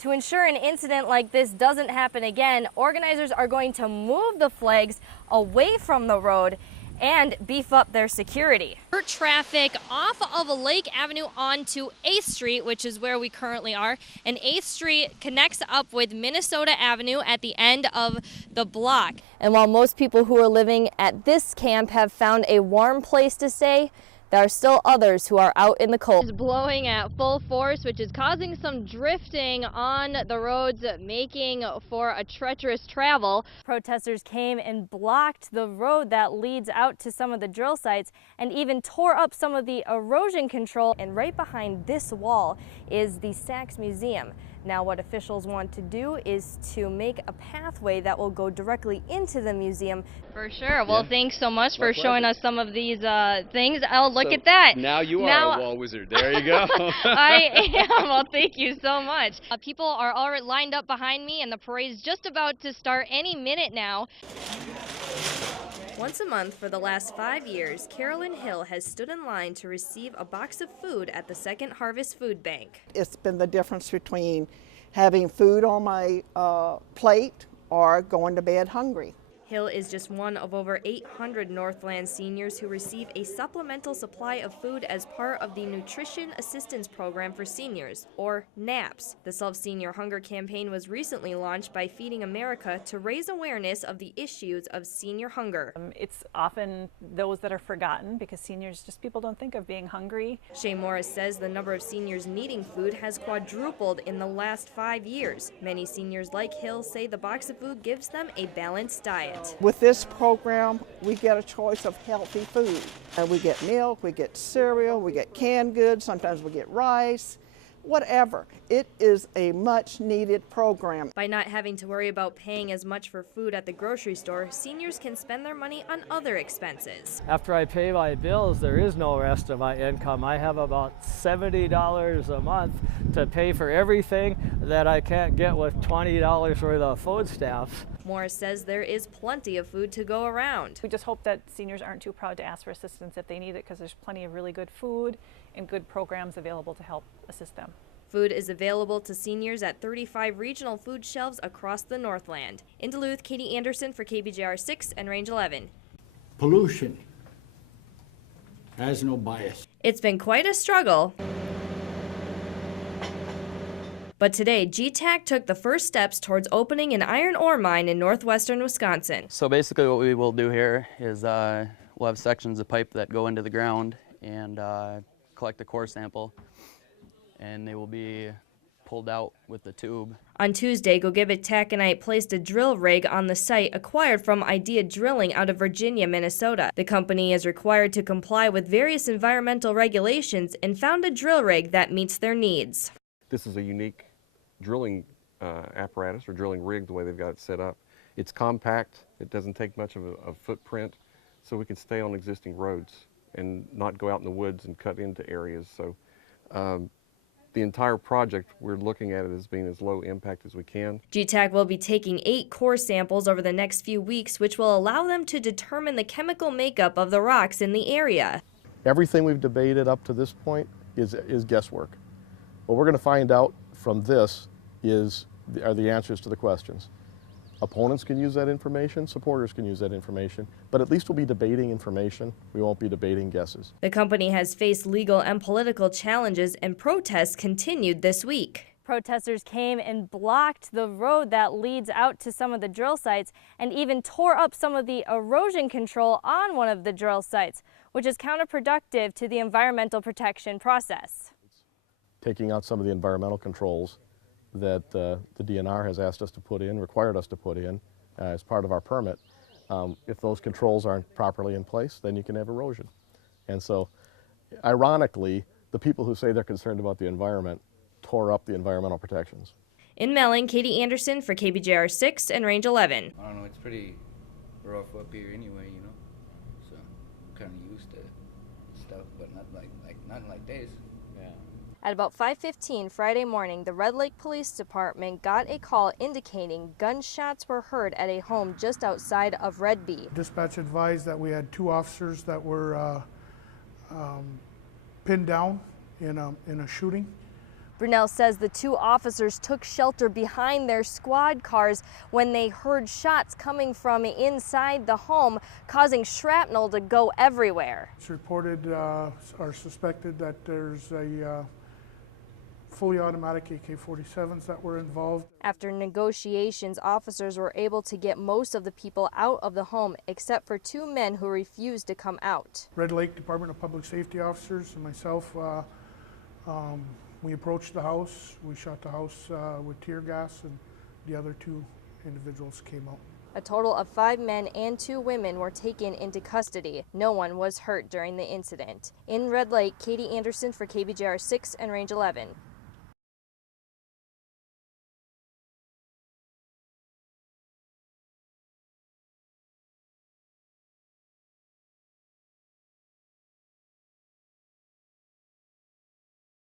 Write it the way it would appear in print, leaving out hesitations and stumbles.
To ensure an incident like this doesn't happen again, organizers are going to move the flags away from the road and beef up their security. Traffic off of Lake Avenue onto 8th Street, which is where we currently are, and 8th Street connects up with Minnesota Avenue at the end of the block. And while most people who are living at this camp have found a warm place to stay, there are still others who are out in the cold. It's blowing at full force, which is causing some drifting on the roads, making for a treacherous travel. Protesters came and blocked the road that leads out to some of the drill sites and even tore up some of the erosion control. And right behind this wall is the Sachs Museum. Now what officials want to do is to make a pathway that will go directly into the museum. For sure. Well, thanks so much for showing us some of these things. Oh, look at that. Now you are a wall wizard. There you go. I am. Well, thank you so much. People are already lined up behind me, and the parade's just about to start any minute now. Once a month for the last 5 years, Carolyn Hill has stood in line to receive a box of food at the Second Harvest Food Bank. It's been the difference between having food on my plate or going to bed hungry. Hill is just one of over 800 Northland seniors who receive a supplemental supply of food as part of the Nutrition Assistance Program for Seniors, or NAPS. The Self-Senior Hunger Campaign was recently launched by Feeding America to raise awareness of the issues of senior hunger. It's often those that are forgotten because seniors, just people don't think of being hungry. Shay Morris says the number of seniors needing food has quadrupled in the last 5 years. Many seniors like Hill say the box of food gives them a balanced diet. With this program, we get a choice of healthy food. And we get milk, we get cereal, we get canned goods, sometimes we get rice, whatever. It is a much needed program. By not having to worry about paying as much for food at the grocery store, seniors can spend their money on other expenses. After I pay my bills, there is no rest of my income. I have about $70 a month to pay for everything that I can't get with $20 worth of food stamps. Morris says there is plenty of food to go around. We just hope that seniors aren't too proud to ask for assistance if they need it, because there's plenty of really good food and good programs available to help assist them. Food is available to seniors at 35 regional food shelves across the Northland. In Duluth, Katie Anderson for KBJR 6 and Range 11. Pollution has no bias. It's been quite a struggle. But today, GTAC took the first steps towards opening an iron ore mine in northwestern Wisconsin. So basically what we will do here is we'll have sections of pipe that go into the ground and collect the core sample, and they will be pulled out with the tube. On Tuesday, Go-Give-It Taconite placed a drill rig on the site acquired from Idea Drilling out of Virginia, Minnesota. The company is required to comply with various environmental regulations and found a drill rig that meets their needs. This is a unique drilling apparatus or drilling rig, the way they've got it set up. It's compact, it doesn't take much of a footprint, so we can stay on existing roads and not go out in the woods and cut into areas. So the entire project, we're looking at it as being as low impact as we can. GTAC will be taking 8 core samples over the next few weeks, which will allow them to determine the chemical makeup of the rocks in the area. Everything we've debated up to this point is guesswork. What we're going to find out from this are the answers to the questions. Opponents can use that information, supporters can use that information, but at least we'll be debating information. We won't be debating guesses. The company has faced legal and political challenges, and protests continued this week. Protesters came and blocked the road that leads out to some of the drill sites and even tore up some of the erosion control on one of the drill sites, which is counterproductive to the environmental protection process. Taking out some of the environmental controls that the DNR has asked us to put in, required us to put in as part of our permit. If those controls aren't properly in place, then you can have erosion. And so, ironically, the people who say they're concerned about the environment tore up the environmental protections. In Melling, Katie Anderson for KBJR 6 and Range 11. I don't know, it's pretty rough up here anyway, you know, so I'm kind of used to stuff, but nothing like this. Yeah. At about 5:15 Friday morning, the Red Lake Police Department got a call indicating gunshots were heard at a home just outside of Red Bee. Dispatch advised that we had 2 officers that were pinned down in a shooting. Brunel says the two officers took shelter behind their squad cars when they heard shots coming from inside the home, causing shrapnel to go everywhere. It's reported or suspected that there's a fully automatic AK-47s that were involved. After negotiations, officers were able to get most of the people out of the home, except for two men who refused to come out. Red Lake Department of Public Safety officers and myself, we approached the house. We shot the house with tear gas, and the other two individuals came out. A total of 5 men and 2 women were taken into custody. No one was hurt during the incident. In Red Lake, Katie Anderson for KBJR 6 and Range 11.